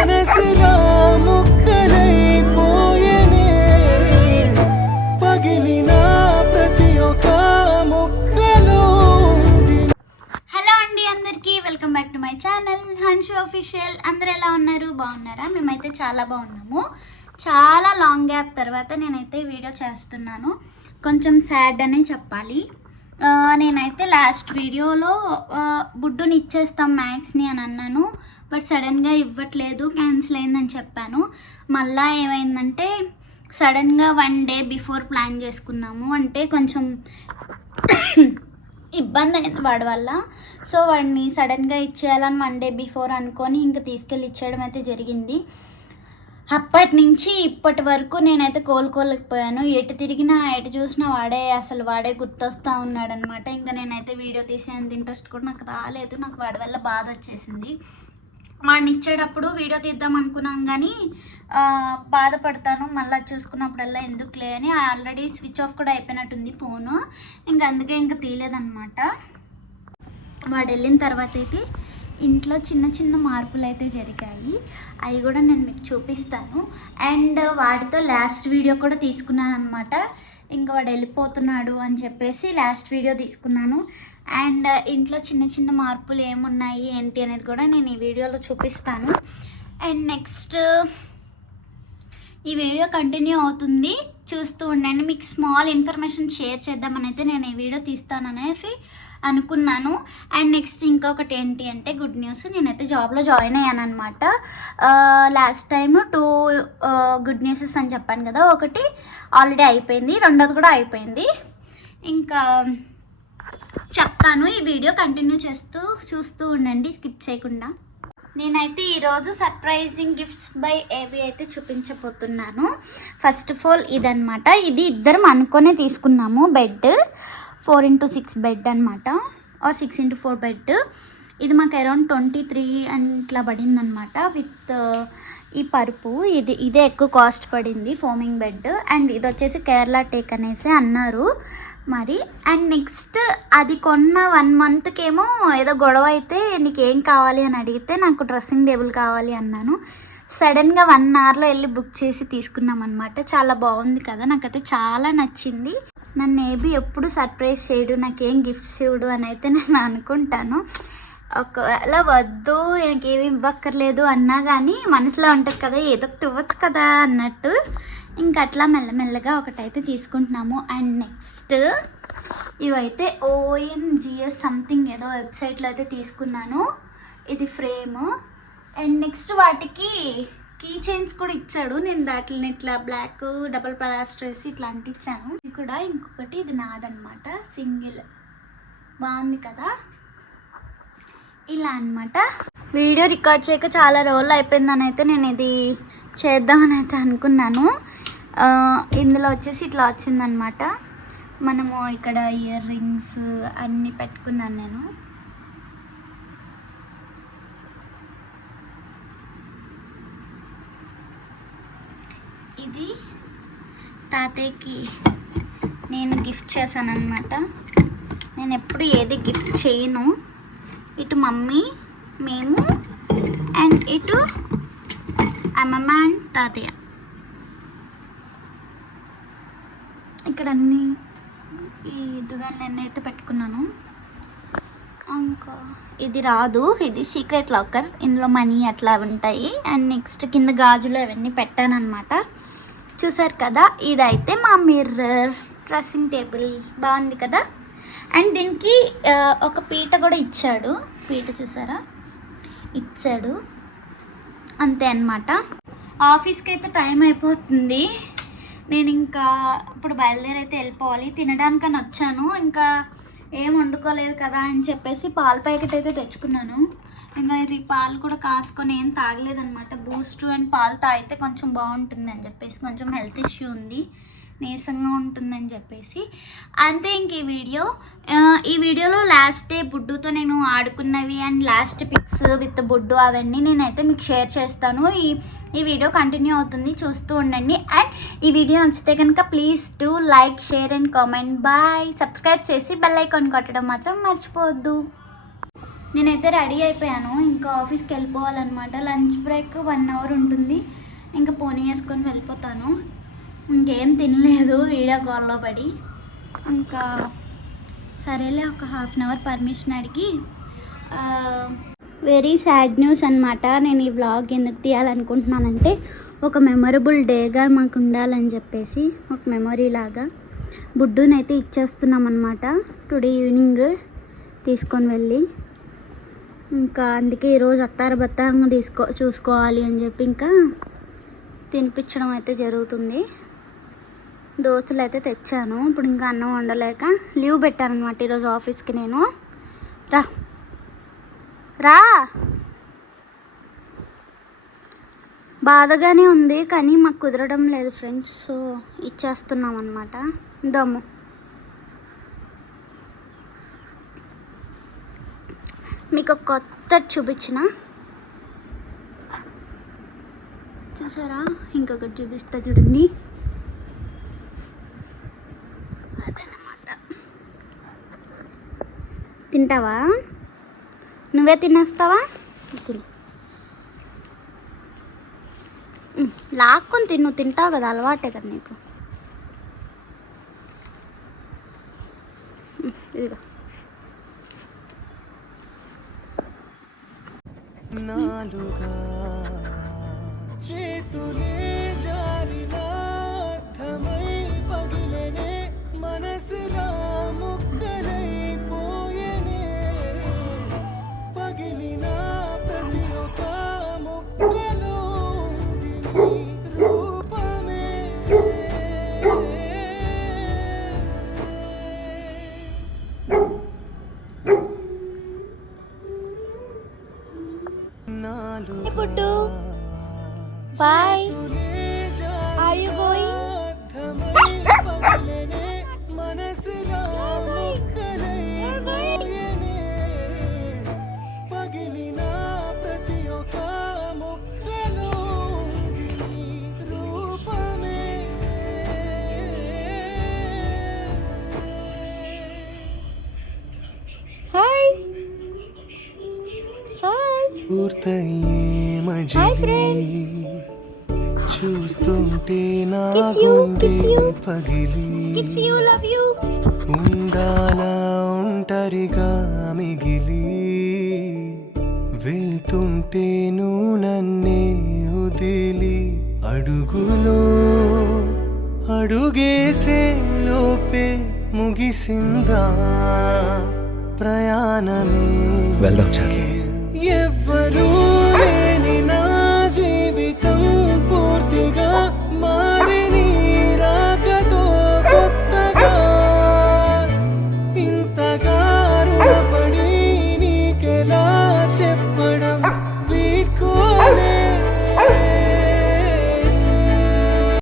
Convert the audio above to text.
మనసులో ముక్కలైపోయనే పగిలిన ప్రతి ఒక్క ముక్కలో హలో అండి అందరికీ welcome back to my channel. Hanshu official అందరు ఎలా ఉన్నారు? బాగున్నారా? మేమైతే చాలా బాగున్నాము. చాలా లాంగ్ గ్యాప్ తర్వాత నేనైతే వీడియో చేస్తున్నాను. కొంచెం సాడ్ అనే చెప్పాలి. నేనైతే లాస్ట్ వీడియోలో బుడ్డుని ఇచ్చేస్తాం మ్యాథ్స్ని అని అన్నాను. బట్ సడన్గా ఇవ్వట్లేదు క్యాన్సిల్ అయిందని చెప్పాను. మళ్ళా ఏమైందంటే సడన్గా వన్ డే బిఫోర్ ప్లాన్ చేసుకున్నాము. అంటే కొంచెం ఇబ్బంది అయింది వాడి వల్ల. సో వాడిని సడన్గా ఇచ్చేయాలని వన్ డే బిఫోర్ అనుకొని ఇంకా తీసుకెళ్ళి ఇచ్చేయడం అయితే జరిగింది. అప్పటి నుంచి ఇప్పటి వరకు నేనైతే కోలుకోలేకపోయాను. ఎటు తిరిగినా ఎటు చూసినా వాడే అసలు వాడే గుర్తొస్తూ ఉన్నాడనమాట ఇంకా నేనైతే వీడియో తీసేంత ఇంట్రెస్ట్ కూడా నాకు రాలేదు. నాకు వాడి వల్ల బాధ వచ్చేసింది. వాడిని ఇచ్చేటప్పుడు వీడియో తీద్దాం అనుకున్నాం కానీ బాధపడతాను. మళ్ళీ చూసుకున్నప్పుడల్లా ఎందుకులే అని ఆల్రెడీ స్విచ్ ఆఫ్ కూడా అయిపోయినట్టుంది ఫోను. ఇంకా అందుకే ఇంకా తీయలేదన్నమాట. వాడు వెళ్ళిన తర్వాత అయితే ఇంట్లో చిన్న చిన్న మార్పులు అయితే జరిగాయి. అవి కూడా నేను మీకు చూపిస్తాను. అండ్ వాడితో లాస్ట్ వీడియో కూడా తీసుకున్నాను అనమాట ఇంకా వాడు వెళ్ళిపోతున్నాడు అని చెప్పేసి లాస్ట్ వీడియో తీసుకున్నాను. అండ్ uh, ఇంట్లో చిన్న చిన్న మార్పులు ఏమున్నాయి ఏంటి అనేది కూడా నేను ఈ వీడియోలో చూపిస్తాను. అండ్ నెక్స్ట్ ఈ వీడియో కంటిన్యూ అవుతుంది. చూస్తూ ఉండండి. మీకు స్మాల్ ఇన్ఫర్మేషన్ షేర్ చేద్దామని అయితే నేను ఈ వీడియో తీస్తాననేసి అనుకున్నాను. అండ్ నెక్స్ట్ ఇంకొకటి ఏంటి అంటే గుడ్ న్యూస్. నేనైతే జాబ్లో జాయిన్ అయ్యాను అనమాట last time two good newses అని చెప్పాను కదా ఒకటి ఆల్రెడీ అయిపోయింది. రెండోది కూడా అయిపోయింది. ఇంకా చెప్తాను. ఈ వీడియో కంటిన్యూ చేస్తూ చూస్తూ ఉండండి. స్కిప్ చేయకుండా. నేనైతే ఈరోజు సర్ప్రైజింగ్ గిఫ్ట్స్ బై ఏవి అయితే చూపించబోతున్నాను. ఫస్ట్ ఆఫ్ ఆల్ ఇదనమాట ఇది ఇద్దరం అనుకునే తీసుకున్నాము bed. Four into six bed అనమాట or six into four bed. ఇది మాకు అరౌండ్ ట్వంటీ త్రీ అండ్ ఇట్లా పడిందనమాట విత్ ఈ పరుపు ఇది ఇదే ఎక్కువ కాస్ట్ పడింది ఫోమింగ్ బెడ్ అండ్ ఇది వచ్చేసి కేరళ టేక్ అనేసి అన్నారు. మరి అండ్ నెక్స్ట్ అది కొన్న వన్ మంత్కేమో ఏదో గొడవ అయితే నీకు ఏం కావాలి అని అడిగితే నాకు డ్రెస్సింగ్ టేబుల్ కావాలి అన్నాను. సడన్గా వన్ అవర్లో వెళ్ళి బుక్ చేసి తీసుకున్నాం అనమాట చాలా బాగుంది కదా నాకైతే చాలా నచ్చింది. నన్ను ఏబీ ఎప్పుడు సర్ప్రైజ్ చేయడు నాకేం గిఫ్ట్స్ ఇవ్వడు అని అయితే నేను అనుకుంటాను. ఒకవేళ వద్దు ఏమి ఇవ్వక్కర్లేదు అన్నా కానీ మనసులో ఉంటుంది కదా ఏదో ఒకటి ఇవ్వచ్చు కదా అన్నట్టు. ఇంకా అట్లా మెల్లమెల్లగా ఒకటైతే తీసుకుంటున్నాము. అండ్ నెక్స్ట్ ఇవైతే ఓఎన్జిఎస్ సంథింగ్ ఏదో వెబ్సైట్లో అయితే తీసుకున్నాను. ఇది ఫ్రేమ్. అండ్ నెక్స్ట్ వాటికి కీ చైన్స్ కూడా ఇచ్చాడు. నేను దాటిని ఇట్లా బ్లాక్ డబల్ ప్లాస్టర్ వేసి ఇట్లా అంటించాను ఇది కూడా ఇంకొకటి ఇది నాదనమాట సింగిల్. బాగుంది కదా? ఇలా అన్నమాట. వీడియో రికార్డ్ చేయక చాలా రోజులు అయిపోయిందని అయితే నేను ఇది చేద్దామని అయితే అనుకున్నాను. ఇందులో వచ్చేసి ఇట్లా వచ్చిందనమాట మనము ఇక్కడ ఇయర్ రింగ్స్ అన్నీ పెట్టుకున్నాను నేను. ఇది తాతయ్యకి నేను గిఫ్ట్ చేశాను అనమాట నేను ఎప్పుడు ఏది గిఫ్ట్ చేయను. ఇటు మమ్మీ మేము అండ్ ఇటు అమ్మమ్మ అండ్ తాతయ్య. ఇక్కడ అన్ని ఈ దువ్వెనలన్నీ అయితే పెట్టుకున్నాను. ఇంకా ఇది రాదు ఇది సీక్రెట్ లాకర్ ఇందులో మనీ అట్లా ఉంటాయి. అండ్ నెక్స్ట్ కింద గాజులు అవన్నీ పెట్టాను చూసారు కదా ఇదైతే మా మిర్రర్ డ్రెస్సింగ్ టేబుల్ బాగుంది కదా? అండ్ దీనికి ఒక పీట కూడా ఇచ్చాడు. పీట చూసారా? ఇచ్చాడు. అంతే అనమాట ఆఫీస్కి అయితే టైం అయిపోతుంది. నేను ఇంకా ఇప్పుడు బయలుదేరైతే వెళ్ళిపోవాలి. వెళ్ళిపోవాలి తినడానికని వచ్చాను. ఇంకా ఏం వండుకోలేదు కదా అని చెప్పేసి పాల ప్యాకెట్ అయితే తెచ్చుకున్నాను. ఇంకా ఇది పాలు కూడా కాసుకొని ఏం తాగలేదనమాట బూస్ట్ అండ్ పాలు తాగితే కొంచెం బాగుంటుంది అని చెప్పేసి కొంచెం హెల్త్ ఇష్యూ ఉంది. నీరసంగా ఉంటుందని చెప్పేసి. అంతే ఇంక ఈ వీడియో. ఈ వీడియోలో లాస్ట్ డే బుడ్డుతో నేను ఆడుకున్నవి and last pics with Buddu అవన్నీ నేనైతే మీకు షేర్ చేస్తాను. ఈ ఈ వీడియో కంటిన్యూ అవుతుంది. చూస్తూ ఉండండి. అండ్ ఈ వీడియో నచ్చితే కనుక please do like share and comment bye subscribe చేసి బెల్ ఐకాన్ కొట్టడం మాత్రం మర్చిపోవద్దు. నేనైతే రెడీ అయిపోయాను. ఇంకా ఆఫీస్కి వెళ్ళిపోవాలన్నమాట. లంచ్ బ్రేక్ వన్ అవర్ ఉంటుంది. ఇంకా పోనీ వేసుకొని వెళ్ళిపోతాను. ఇంకేం తినలేదు వీడియో కాల్లో పడి. ఇంకా సరేలే ఒక హాఫ్ అన్ అవర్ పర్మిషన్ అడిగి వెరీ సాడ్ న్యూస్ అనమాట నేను ఈ వ్లాగ్ ఎందుకు తీయాలనుకుంటున్నానంటే ఒక మెమొరబుల్ డేగా మాకు ఉండాలని చెప్పేసి ఒక మెమొరీ లాగా బుడ్డునైతే ఇచ్చేస్తున్నాం అనమాట టుడే ఈవినింగ్ తీసుకొని వెళ్ళి. ఇంకా అందుకే ఈరోజు అత్తారు బత్తారంగా తీసుకో చూసుకోవాలి అని చెప్పి ఇంకా తినిపించడం అయితే జరుగుతుంది. దోశలు అయితే తెచ్చాను. ఇప్పుడు ఇంకా అన్నం వండలేక లీవ్ పెట్టానమాట ఈరోజు ఆఫీస్కి నేను. రా. రా. బాధగానే ఉంది కానీ మాకు కుదరడం లేదు ఫ్రెండ్స్. సో ఇచ్చేస్తున్నాం అనమాట దమ్ము మీకు కొత్త చూపించిన. చూసారా? ఇంకొకటి చూపిస్తా చూడండి. అదనమాట తింటావా? నువ్వే తినేస్తావా? తిను. లాక్కొని తిను నువ్వు తింటావు కదా అలవాటే కదా నీకు. ఇదిగో. నాలుగా చేతులే నాలుగా పుట్టు బాయ్ ఆర్ యు మజిలీ. చూస్తుంటే నా Kiss you, గుండె kiss you. పగిలి ఉండాలా ఒంటరిగా మిగిలి వెళ్తుంటే నువ్వు నన్నే వదిలి అడుగులో అడుగేసే లోపే ముగిసిందా ప్రయాణమే వెళ్దాం చార్లీ ఎవ్వరూ